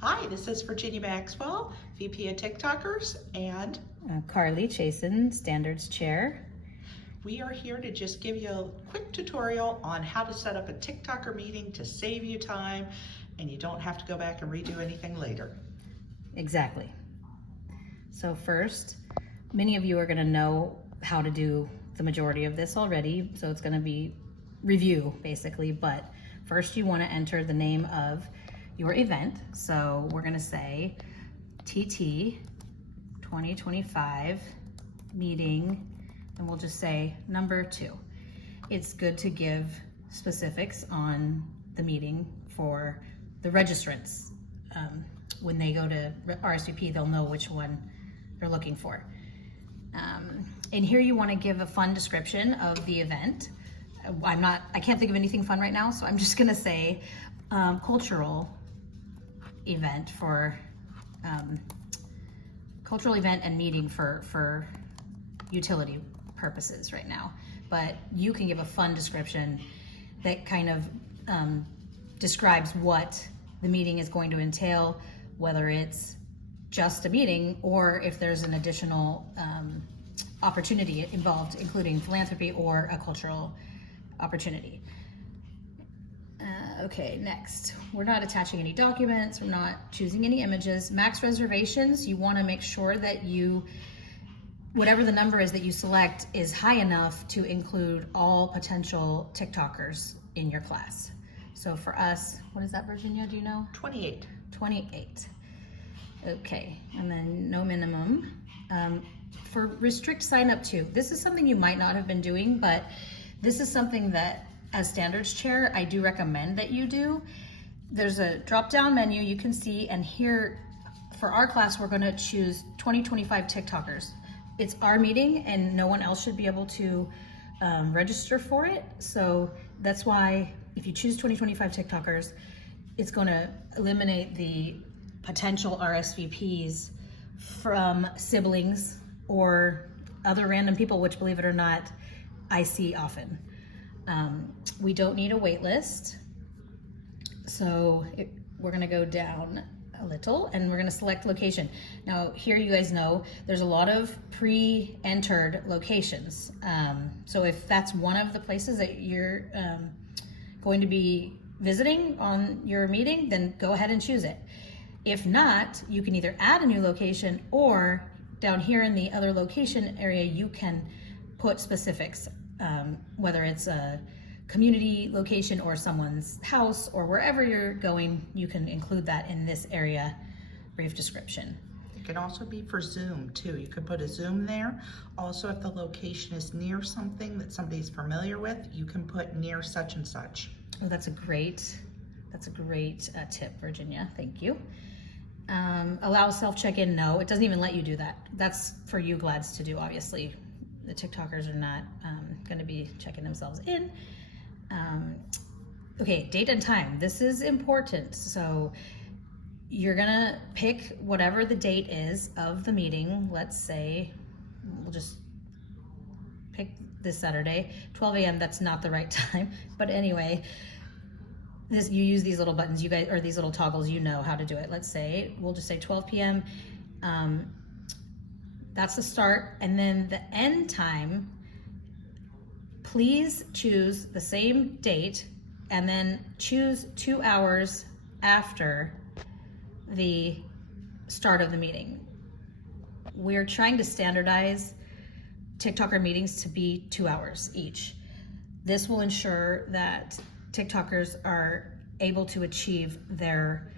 Hi, this is Virginia Maxwell, VP of TikTokers, and Carly Chasen, Standards Chair. we are here to just give you a quick tutorial on how to set up a TikToker meeting to save you time and you don't have to go back and redo anything later. Exactly. So first, many of you are going to know how to do the majority of this already, so it's going to be review basically, but first you want to enter the name of your event. So we're going to say TT 2025 meeting, and we'll just say number 2. It's good to give specifics on the meeting for the registrants. When they go to RSVP, they'll know which one they're looking for. And here you want to give a fun description of the event. I can't think of anything fun right now, so I'm just gonna say cultural event and meeting for utility purposes right now. But you can give a fun description that kind of describes what the meeting is going to entail, whether it's just a meeting or if there's an additional opportunity involved, including philanthropy or a cultural opportunity. Okay, next. We're not attaching any documents, we're not choosing any images. Max reservations, you want to make sure that whatever the number is that you select is high enough to include all potential TikTokers in your class. So for us, what is that, Virginia, do you know? 28. 28. Okay, and then no minimum. For restrict sign up too, this is something you might not have been doing, but this is something that as standards chair, I do recommend that you do. There's a drop down menu you can see, and here for our class, we're gonna choose 2025 TikTokers. It's our meeting and no one else should be able to register for it. So that's why if you choose 2025 TikTokers, it's gonna eliminate the potential RSVPs from siblings or other random people, which, believe it or not, I see often. We don't need a wait list. So we're gonna go down a little and we're gonna select location. Now here, you guys know there's a lot of pre-entered locations. So if that's one of the places that you're going to be visiting on your meeting, then go ahead and choose it. If not, you can either add a new location, or down here in the other location area, you can put specifics, whether it's a community location or someone's house or wherever you're going, you can include that in this area brief description. It can also be for Zoom too. You could put a Zoom there. Also, if the location is near something that somebody's familiar with, you can put near such and such. Oh, that's a great tip, Virginia. Thank you. Allow self check-in. No, it doesn't even let you do that. That's for you Glads to do. Obviously, the TikTokers are not going to be checking themselves in. Okay, date and time. This is important. So you're gonna pick whatever the date is of the meeting. Let's say we'll just pick this Saturday, 12 a.m. That's not the right time, but anyway, you use these little buttons, you guys, or these little toggles, you know how to do it. Let's say we'll just say 12 p.m. That's the start, and then the end time. Please choose the same date and then choose 2 hours after the start of the meeting. We're trying to standardize TikToker meetings to be 2 hours each. This will ensure that TikTokers are able to achieve their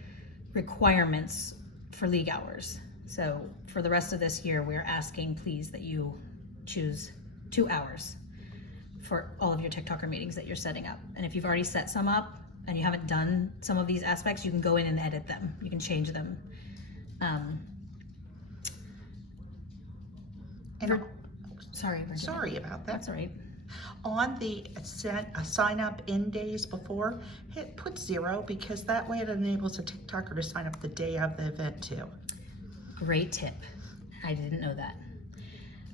requirements for league hours. So for the rest of this year, we're asking, please, that you choose 2 hours for all of your TikToker meetings that you're setting up. And if you've already set some up and you haven't done some of these aspects, you can go in and edit them. You can change them. Sorry about that. That's all right. On the sign up in days before, put 0, because that way it enables a TikToker to sign up the day of the event too. Great tip. I didn't know that.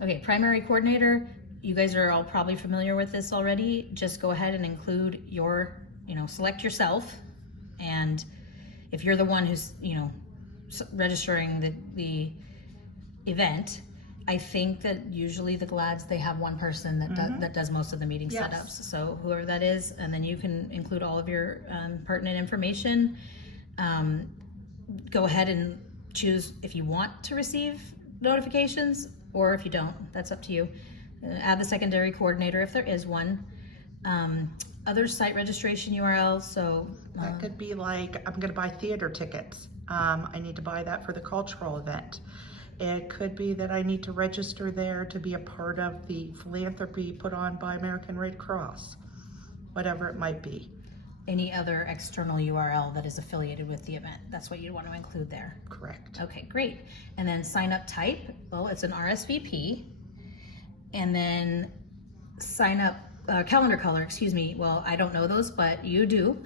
Okay, primary coordinator. You guys are all probably familiar with this already. Just go ahead and include your, select yourself, and if you're the one who's, registering the event, I think that usually the GLADs, they have one person that does most of the meeting Yes. setups. So whoever that is, and then you can include all of your pertinent information. Go ahead and choose if you want to receive notifications, or if you don't, that's up to you. Add the secondary coordinator if there is one. Other site registration URLs, so That could be like, I'm gonna buy theater tickets. I need to buy that for the cultural event. It could be that I need to register there to be a part of the philanthropy put on by American Red Cross, whatever it might be. any other external URL that is affiliated with the event. That's what you want to include there. Correct. Okay, great. And then sign up type, well, it's an RSVP. And then sign up, calendar color, excuse me. Well, I don't know those, but you do.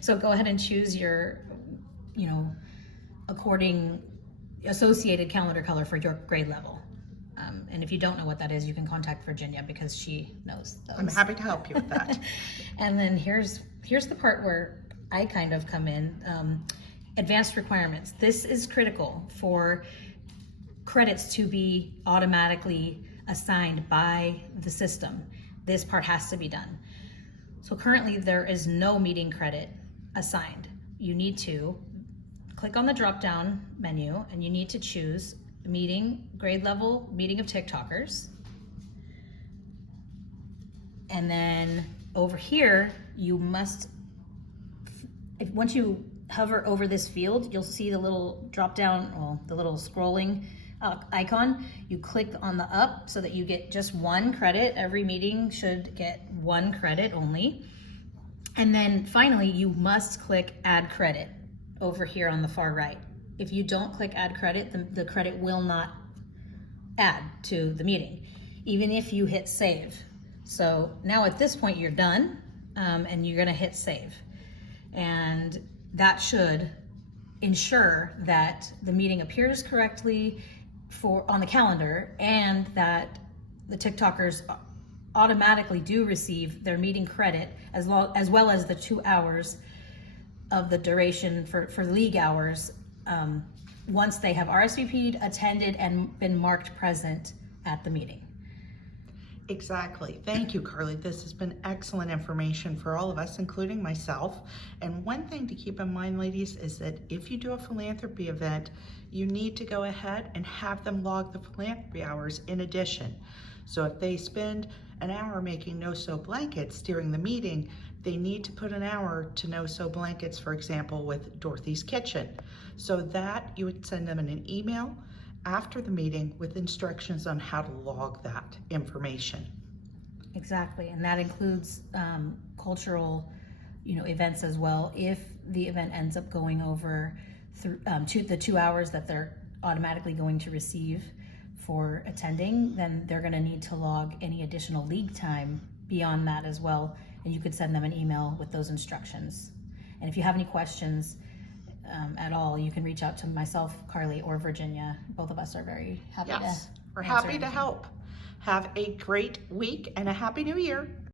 So go ahead and choose your, according associated calendar color for your grade level. And if you don't know what that is, you can contact Virginia because she knows those. I'm happy to help you with that. And then here's the part where I kind of come in. Advanced requirements. This is critical for credits to be automatically assigned by the system. This part has to be done. So currently there is no meeting credit assigned. You need to click on the drop-down menu and you need to choose meeting, grade level, meeting of TikTokers. And then over here, you must, once you hover over this field, you'll see the little drop-down, well, the little scrolling icon. You click on the up so that you get just one credit. Every meeting should get one credit only. And then finally, you must click add credit over here on the far right. If you don't click add credit, the credit will not add to the meeting, even if you hit save. So now at this point you're done, and you're gonna hit save. And that should ensure that the meeting appears correctly on the calendar and that the TikTokers automatically do receive their meeting credit as well as the 2 hours of the duration for league hours once they have RSVP'd, attended, and been marked present at the meeting. Exactly. Thank you, Carly. This has been excellent information for all of us, including myself. And one thing to keep in mind, ladies, is that if you do a philanthropy event, you need to go ahead and have them log the philanthropy hours in addition. So if they spend an hour making no-sew blankets during the meeting, they need to put an hour to no-sew blankets, for example, with Dorothy's Kitchen. So that you would send them in an email after the meeting with instructions on how to log that information. Exactly, and that includes cultural, events as well. If the event ends up going over the 2 hours that they're automatically going to receive for attending, then they're going to need to log any additional league time beyond that as well. And you could send them an email with those instructions. And if you have any questions at all, you can reach out to myself, Carly, or Virginia. Both of us are very happy Yes, to we're answer happy to anything. help. Have a great week and a happy new year.